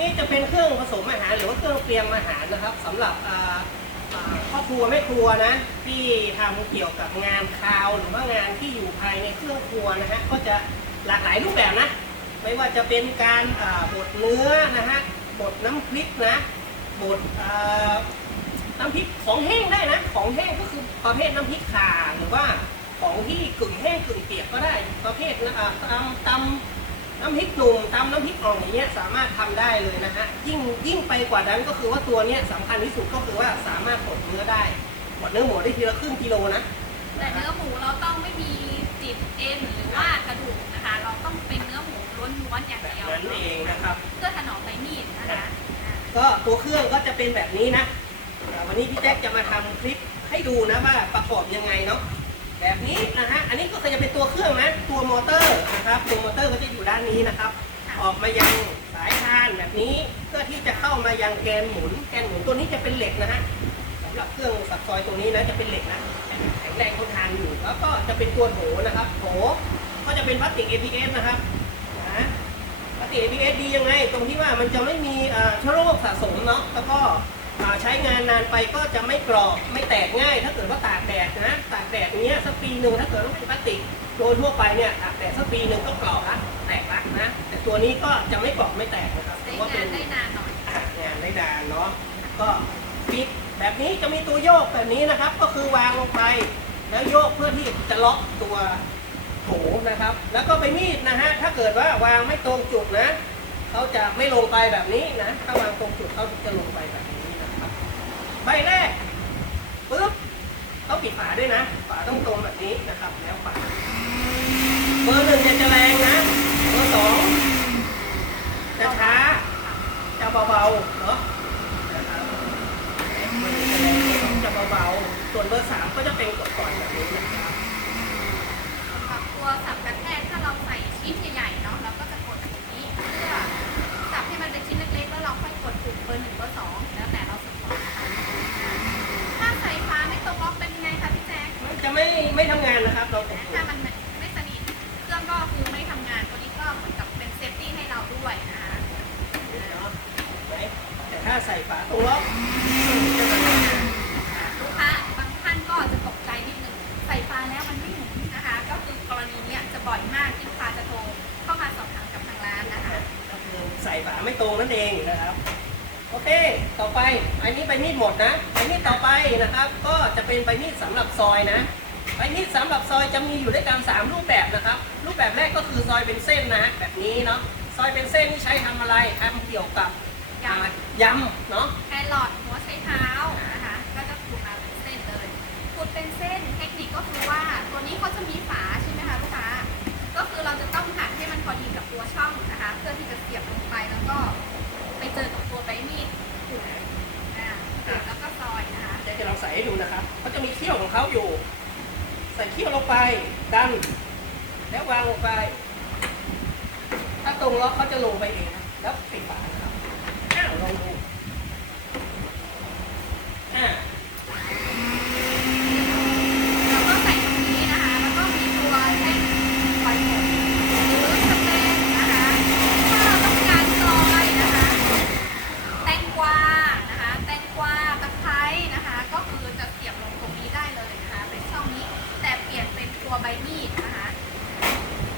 นี้จะเป็นเครื่องผสมอาหารหรือว่าเครื่องเตรียมอาหารนะครับสำหรับอ่อครอบครัวแม่ครัวนะที่ทำเกี่ยวกับงานคาวหรือว่างานที่อยู่ภายในเครื่องครัวนะฮะก็จะหลากหลายรูปแบบนะ ไม่ว่าจะเป็นการบดเนื้อนะฮะบดน้ำพริกนะบดน้ำพริกของแห้งได้นะ ของแห้งก็คือประเภทน้ำพริกข่าหรือว่าของที่กึ่งแห้งกึ่งเปียกก็ได้ประเภทนะตำตำ น้ำพริกหนุ่มตำน้ำพริกอ่องอย่างเงี้ยสามารถทำได้เลยนะฮะยิ่งยิ่งไปกว่านั้นก็คือว่าตัวเนี้ยสำคัญที่สุดก็คือว่าสามารถบดเนื้อได้บดเนื้อหมูได้ทีละครึ่งกิโลนะแต่เนื้อหมูเราต้องไม่มีติดเอ็นหรือว่ากระดูกนะคะ เราต้องเป็นเนื้อหมูล้วนๆอย่างแบบเดียวนั้นเองนะครับเพื่อถนอมใบมีดนะคะอ่าก็ตัวเครื่องก็จะเป็นแบบนี้นะอ่าวันนี้พี่แจ็คจะมาทำคลิปให้ดูนะว่าประกอบยังไงเนาะ แบบนี้นะฮะ อันนี้ก็คือจะเป็นตัวเครื่องนะ ตัวมอเตอร์นะครับ ตัวมอเตอร์ก็จะอยู่ด้านนี้นะครับ ออกมายังสายพานแบบนี้ เพื่อที่จะเข้ามายังแกนหมุน แกนหมุนตัวนี้จะเป็นเหล็กนะฮะสำหรับเครื่องสับซอยตัวนี้นะจะเป็นเหล็กนะ แข็งแรงทนทานอยู่ แล้วก็จะเป็นตัวโถนะครับ โถก็จะเป็นพลาสติก ABS นะครับนะปฏิ ABS ดียังไง ตรงที่ว่ามันจะไม่มีเอ่อเชื้อโรคสะสมเนาะ แล้วก็อ่า ใช้งานนานไปก็จะไม่กรอบไม่แตกง่าย ถ้าเกิดว่าตากแดดนะตากแดดอย่างเงี้ยสักปีหนึ่งถ้าเกิดว่าเป็นพลาสติกโดยทั่วไปเนี่ยตากแดดสักปีหนึ่งก็กรอบละแตกละนะแต่ตัวนี้ก็จะไม่กรอบไม่แตกนะครับใช้ถือว่าเป็งานนได้นานหน่อยอ่างานได้นานเนาะก็ปิดแบบนี้จะมีตัวโยกแบบนี้นะครับ ก็คือวางลงไป แล้วโยกเพื่อที่จะล็อกตัวโถนะครับ แล้วก็ไปมีดนะฮะถ้าเกิดว่าวางไม่ตรงจุดนะเขาจะไม่ลงไปแบบนี้นะถ้าวางตรงจุดเขาจะลงไปแบบนี้นะครับ ใบแรกปึ๊บต้องปิดฝาด้วยนะ ฝาต้องตรงแบบนี้นะครับ แล้วฝาเบอร์หนึ่งจะแรงนะเบอร์สองจะช้าจะเบาๆเนาะนะครับมันจะเบาๆส่วนเบอร์สามก็จะ จ๊คมันจะไม่ไม่ทำงานนะครับ เรากดถ้ามันไม่สนิทเครื่องก็คือไม่ทำงานตัวนี้ก็เหมือนกับเป็นเซฟตี้ให้เราด้วยนะคะเนาะไหมแต่ถ้าใส่ฝาตรงล็อกจะทำงานลูกค้าบางท่านก็จะตกใจนิดนึงใส่ฟ้าแล้วมันไม่หมุนนะคะ ก็คือกรณีเนี้ยจะบ่อยมากที่ลูกค้าจะโทรเข้ามาสอบถามกับทางร้านนะคะก็คือใส่ฝาไม่ตรงนั่นเองนะครับ โอเค ต่อไป อันนี้ใบมีดหมดนะใบมีดต่อไปนะครับ ก็จะเป็นใบมีดสำหรับซอยนะ ใบมีดสำหรับซอยจะมีอยู่ด้วยกันสามรูปแบบนะครับ รูปแบบแรกก็คือซอยเป็นเส้นนะ แบบนี้เนาะ ซอยเป็นเส้นที่ใช้ทำอะไรทำเกี่ยวกับยำอ่ายำเนาะ แครอทหัวไชเท้า ใส่เขี้ยวลงไป ดัน แล้ววางลงไป ถ้าตรงล็อกเขาจะลงไปเองนะแล้วปิดฝานะครับอ้าวลองดูอ่า แล้วก็ใส่ตรงนี้นะคะ แล้วก็มีตัวแท่งไฟหมดหรือจะเป็นนะคะ ถ้าเราต้องการซอยนะคะ แตงกวานะคะ แตงกวาตะไคร้นะคะ ก็คือจะเสียบลงตรงนี้ได้เลยนะคะ เป็นช่องนี้ แต่เปลี่ยนเป็น ตัวใบมีดนะคะ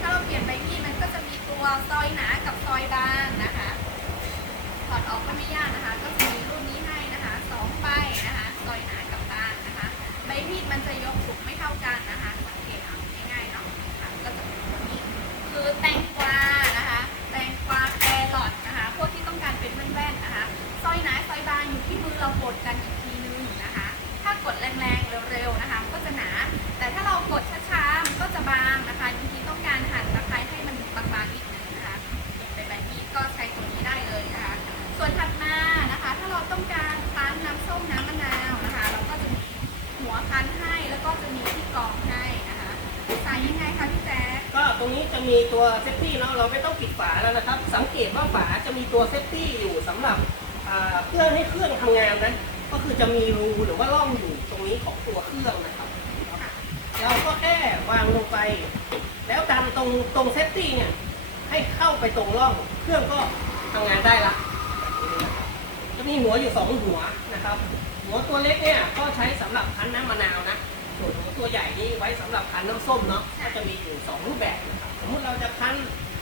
ถ้าเราเปลี่ยนใบมีดมันก็จะมีตัวซอยหนากับซอยบางนะคะถอดออกก็ไม่ยากนะคะ ก็จะมีรุ่นนี้ให้นะคะสองใบนะคะ ซอยหนากับบางนะคะ ใบมีดมันจะยกสูกไม่เท่ากันนะคะ จะบางนะคะบางทีต้องการหั่นตะไคร้ให้มันบางๆนิดนึงนะคะเป็นแบบนี้ก็ใช้ตัวนี้ได้เลยนะคะ ส่วนถัดมานะคะ ถ้าเราต้องการคั้นน้ำส้มน้ำมะนาวนะคะ เราก็จะมีหัวคั้นให้แล้วก็จะมีที่กรองให้นะคะใส่ยังไงคะพี่แจ๊คก็ตรงนี้จะมีตัวเซฟตี้เนาะเราไม่ต้องปิดฝาแล้วนะครับ สังเกตว่าฝาจะมีตัวเซฟตี้อยู่สำหรับอ่าเพื่อให้เครื่องทำงานนะก็คือจะมีรูหรือว่าร่องอยู่ตรงนี้ของตัวเครื่องนะครับ เราก็แค่ วางลงไป แล้วดันตรงตรงเซฟตี้เนี่ย ให้เข้าไปตรงร่อง เครื่องก็ทำงานได้ละจะมีหัวอยู่สองหัวนะครับ หัวตัวเล็กเนี่ยก็ใช้สำหรับคั้นน้ำมะนาวนะส่วนหัวตัวใหญ่นี่ไว้สำหรับคั้นน้ำส้มเนาะก็จะมีอยู่สองรูปแบบนะครับสมมติเราจะคั้น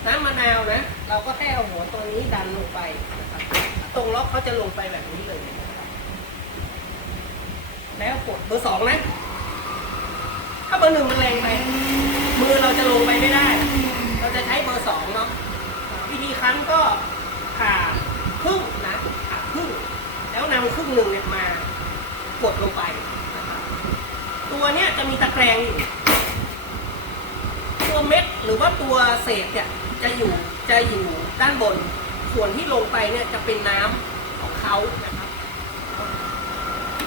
น้ำมะนาวนะ เราก็แค่เอาหัวตัวนี้ดันลงไปนะครับตรงล็อกเขาจะลงไปแบบนี้เลย แล้วกดเบอร์สองนะ ถ้าเบอร์หนึ่งมันแรงไป มือเราจะลงไปไม่ได้ เราจะใช้เบอร์สองเนาะวิธีคั้นก็ผ่าครึ่งนะผ่าครึ่งแล้วนำครึ่งหนึ่งเนี่ยมากดลงไปนะครับตัวเนี้ยจะมีตะแกรงอยู่ตัวเม็ดหรือว่าตัวเศษเนี่ยจะอยู่จะอยู่ด้านบน ส่วนที่ลงไปเนี่ยจะเป็นน้ำของเขานะครับ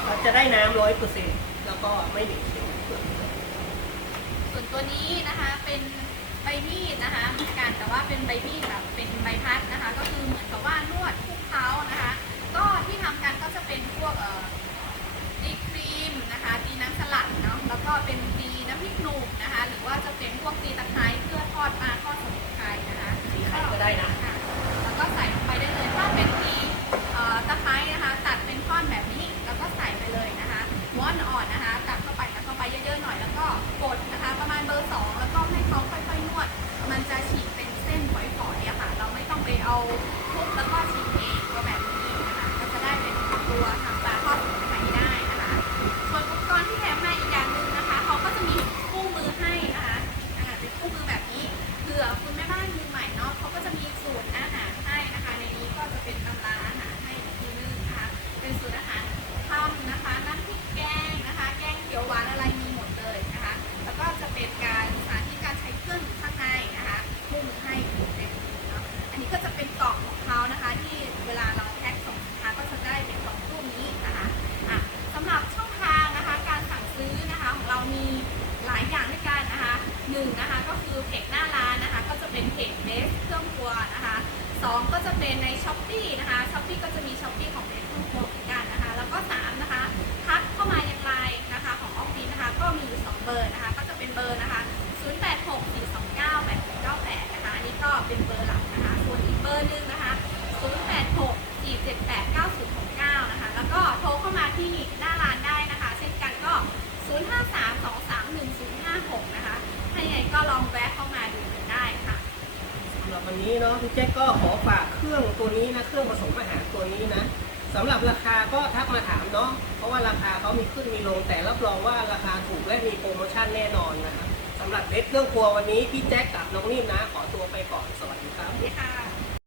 เราจะได้น้ำร้อยเปอร์เซ็นต์แล้วก็ไม่เหนียวเสียวส่วน ตัวนี้นะคะเป็นใบมีดนะคะเหมือนกันแต่ว่าเป็นใบมีดแบบเป็นใบพัดนะคะ ก็คือเหมือนกับว่านวดคุกเท้านะคะ ก็ที่ทำกันก็จะเป็นพวกเอ่อตีครีมนะคะตีน้ำสลัดเนาะแล้วก็เป็นตีน้ำพริกหนุ่มนะคะ หรือว่าจะเป็นพวกตีตะไคร้เพื่อทอดปลา เป็นเส้นฝอยค่ะ เราไม่ต้องไปเอาพวก 2 ก็จะเป็นใน s h อ p e e นะคะ s h อ p e e ก็จะมี s h อ p e e ของแบรนด์บบเหมือนกันนะคะ แล้วก็ 3 นะคะ ทักเข้ามายังไลน์นะคะของออฟฟิศนะคะ ก็มีอยู่2เบอร์นะคะ ก็ขอฝากเครื่องตัวนี้นะเครื่องผสมอาหารตัวนี้นะสำหรับราคาก็ทักมาถามเนาะเพราะว่าราคาเขามีขึ้นมีลงแต่รับรองว่าราคาถูกและมีโปรโมชั่นแน่นอนนะครับสำหรับเด็ดเรื่องครัววันนี้พี่แจ็คกับน้องนิ่มนะ ขอตัวไปก่อนสวัสดีครับ